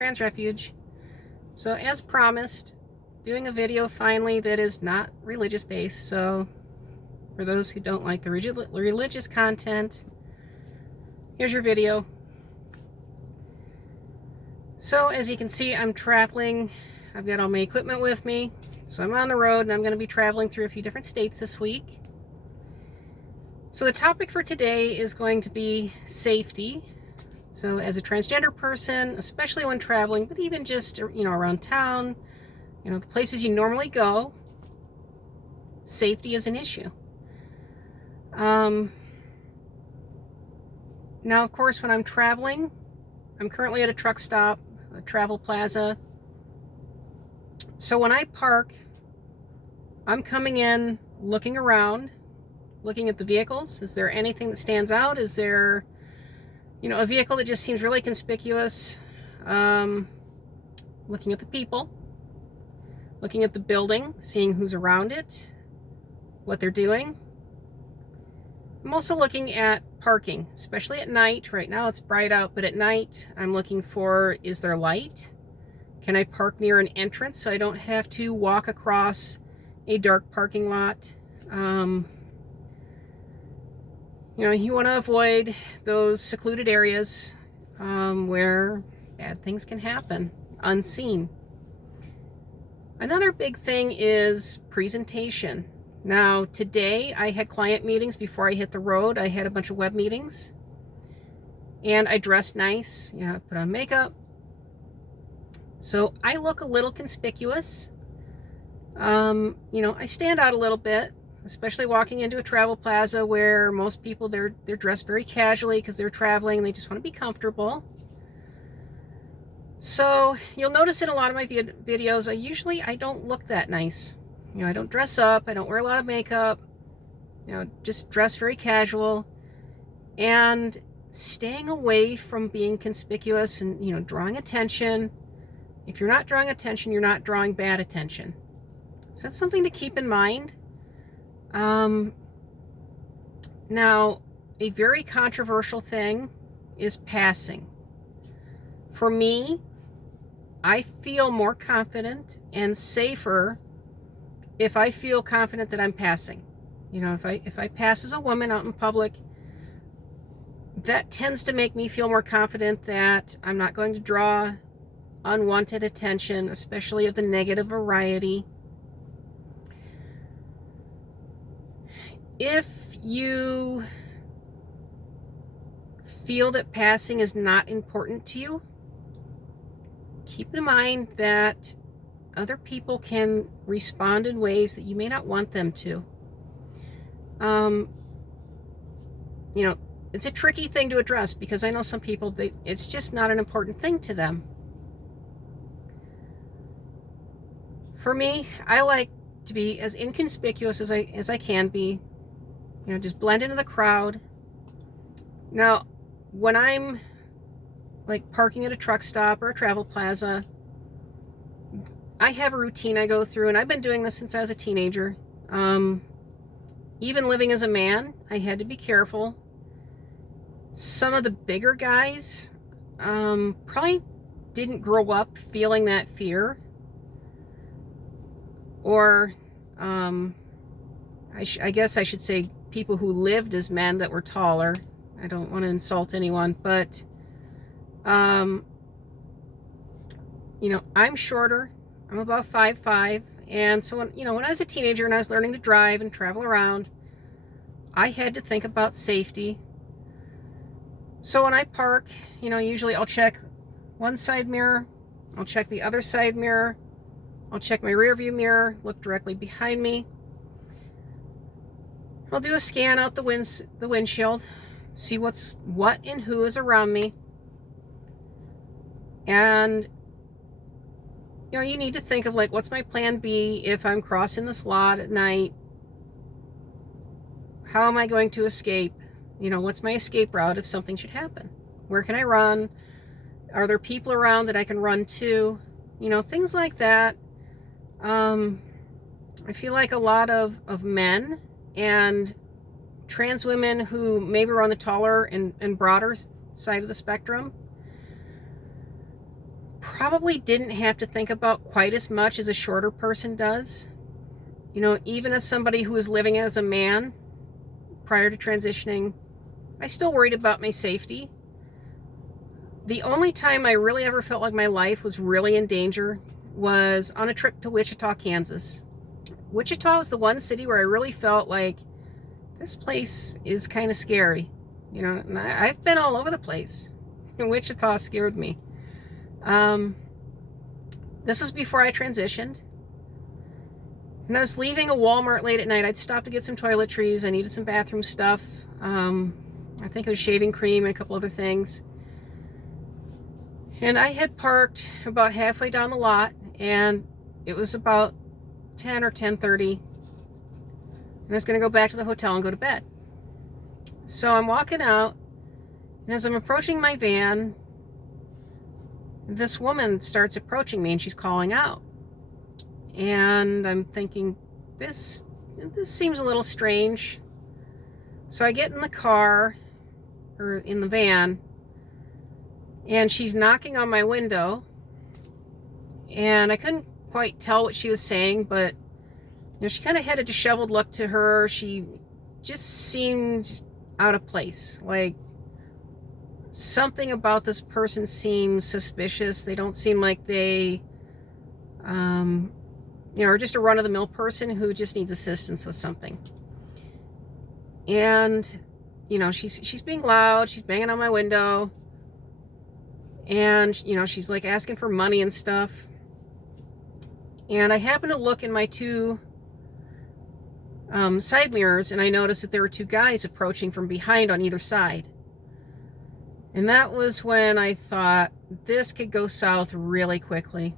TransRefuge. So as promised, doing a video finally that is not religious based. So for those who don't like the religious content, here's your video. So as you can see, I'm traveling. I've got all my equipment with me. So I'm on the road and I'm going to be traveling through a few different states this week. So the topic for today is going to be safety. So as a transgender person, especially when traveling, but even just, around town, the places you normally go, safety is an issue. Now, of course, when I'm traveling, I'm currently at a truck stop, a travel plaza. So when I park, I'm coming in, looking around, looking at the vehicles. Is there anything that stands out? Is there a vehicle that just seems really conspicuous? Looking at the people, looking at the building, seeing who's around it, what they're doing. I'm also looking at parking, especially at night. Right now it's bright out, but at night I'm looking for, is there light? Can I park near an entrance so I don't have to walk across a dark parking lot? You want to avoid those secluded areas where bad things can happen unseen. Another big thing is presentation. Now, today I had client meetings before I hit the road. I had a bunch of web meetings and I dressed nice. I put on makeup. So I look a little conspicuous. I stand out a little bit, especially walking into a travel plaza where most people, they're dressed very casually because they're traveling and they just want to be comfortable. So you'll notice in a lot of my videos, I don't look that nice. I don't dress up. I don't wear a lot of makeup. Just dress very casual and staying away from being conspicuous and, drawing attention. If you're not drawing attention, you're not drawing bad attention. So that's something to keep in mind. Now, a very controversial thing is passing. For me, I feel more confident and safer if I feel confident that I'm passing. If I pass as a woman out in public, that tends to make me feel more confident that I'm not going to draw unwanted attention, especially of the negative variety. If you feel that passing is not important to you, keep in mind that other people can respond in ways that you may not want them to. It's a tricky thing to address because I know some people, it's just not an important thing to them. For me, I like to be as inconspicuous as I can be. Just blend into the crowd. Now, when I'm like parking at a truck stop or a travel plaza, I have a routine I go through, and I've been doing this since I was a teenager. Even living as a man, I had to be careful. Some of the bigger guys probably didn't grow up feeling that fear. Or I guess I should say people who lived as men that were taller. I don't want to insult anyone, but I'm shorter. I'm about 5'5", and so when I was a teenager and I was learning to drive and travel around, I had to think about safety. So when I park, usually I'll check one side mirror, I'll check the other side mirror, I'll check my rear view mirror, look directly behind me. I'll do a scan out the windshield, see what and who is around me. And you need to think of what's my plan B if I'm crossing this lot at night? How am I going to escape? What's my escape route if something should happen? Where can I run? Are there people around that I can run to? Things like that. I feel like a lot of men and trans women who maybe are on the taller and broader side of the spectrum probably didn't have to think about quite as much as a shorter person does. You know, even as somebody who was living as a man prior to transitioning, I still worried about my safety. The only time I really ever felt like my life was really in danger was on a trip to Wichita, Kansas. Wichita was the one city where I really felt like this place is kind of scary. You know, and I've been all over the place, and Wichita scared me. This was before I transitioned. And I was leaving a Walmart late at night. I'd stopped to get some toiletries. I needed some bathroom stuff. I think it was shaving cream and a couple other things. And I had parked about halfway down the lot, and it was about 10 or 10:30. And I was going to go back to the hotel and go to bed. So I'm walking out, and as I'm approaching my van, this woman starts approaching me, and she's calling out. And I'm thinking, this seems a little strange. So I get in the car, or in the van, and she's knocking on my window, and I couldn't quite tell what she was saying, but you know, she kind of had a disheveled look to her. She just seemed out of place. Like, something about this person seems suspicious. They don't seem like they, you know, are just a run-of-the-mill person who just needs assistance with something. And, you know, she's being loud. She's banging on my window. And, you know, she's like asking for money and stuff. And I happened to look in my two side mirrors, and I noticed that there were two guys approaching from behind on either side. And that was when I thought, this could go south really quickly.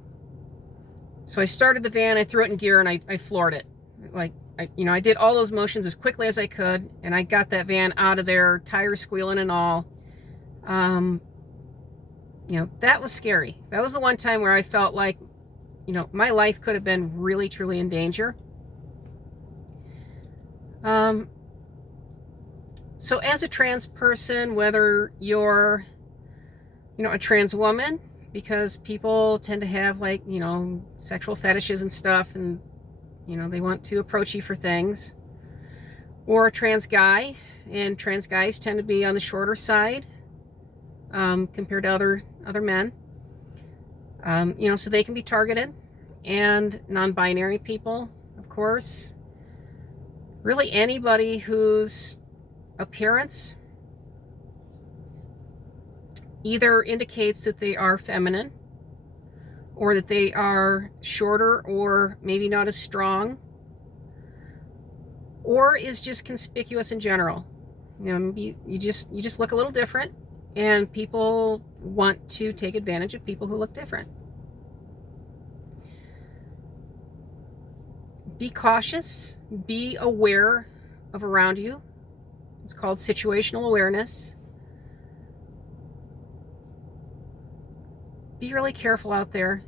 So I started the van, I threw it in gear, and I floored it. Like, I did all those motions as quickly as I could, and I got that van out of there, tires squealing and all. You know, that was scary. That was the one time where I felt like, you know, my life could have been really, truly in danger. So as a trans person, whether you're, you know, a trans woman, because people tend to have, like, you know, sexual fetishes and stuff, and, you know, they want to approach you for things, or a trans guy, and trans guys tend to be on the shorter side, compared to other men, you know, so they can be targeted, and non-binary people, of course. Really anybody whose appearance either indicates that they are feminine, or that they are shorter, or maybe not as strong, or is just conspicuous in general. You know, you just look a little different, and people want to take advantage of people who look different. Be cautious, be aware of around you. It's called situational awareness. Be really careful out there.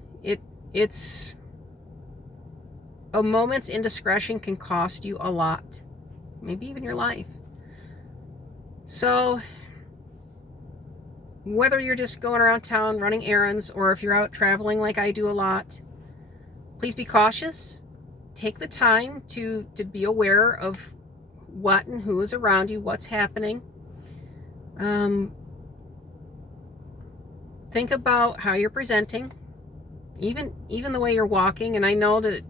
It's a moment's indiscretion can cost you a lot, maybe even your life. So whether you're just going around town running errands, or if you're out traveling like I do a lot, please be cautious. Take the time to be aware of what and who is around you, what's happening. Think about how you're presenting, even the way you're walking. And I know that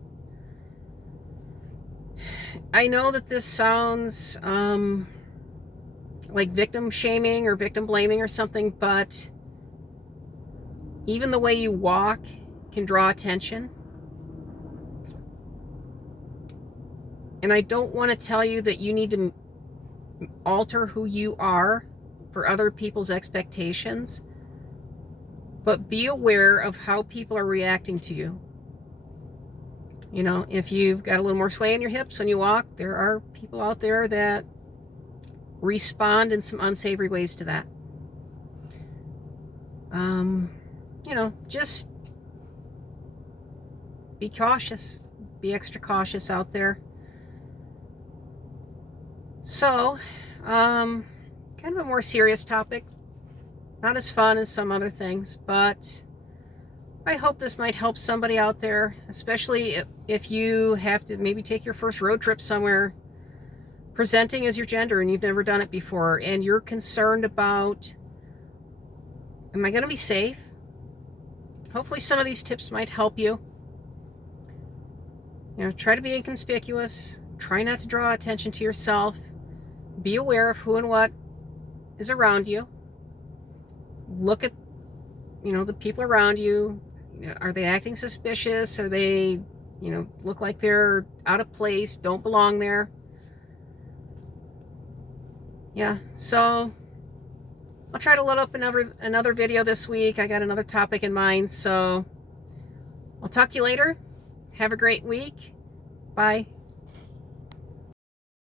this sounds like victim shaming or victim blaming or something, but even the way you walk can draw attention. And I don't want to tell you that you need to alter who you are for other people's expectations, but be aware of how people are reacting to you. You know, if you've got a little more sway in your hips when you walk, there are people out there that respond in some unsavory ways to that. You know, just be cautious. Be extra cautious out there. So, kind of a more serious topic. Not as fun as some other things, but I hope this might help somebody out there, especially if you have to maybe take your first road trip somewhere, presenting as your gender and you've never done it before, and you're concerned about, am I going to be safe? Hopefully some of these tips might help you. You know, try to be inconspicuous. Try not to draw attention to yourself. Be aware of who and what is around you. Look at, the people around you. Are they acting suspicious? Are they, look like they're out of place, don't belong there? Yeah, so I'll try to load up another video this week. I got another topic in mind, so I'll talk to you later. Have a great week. Bye.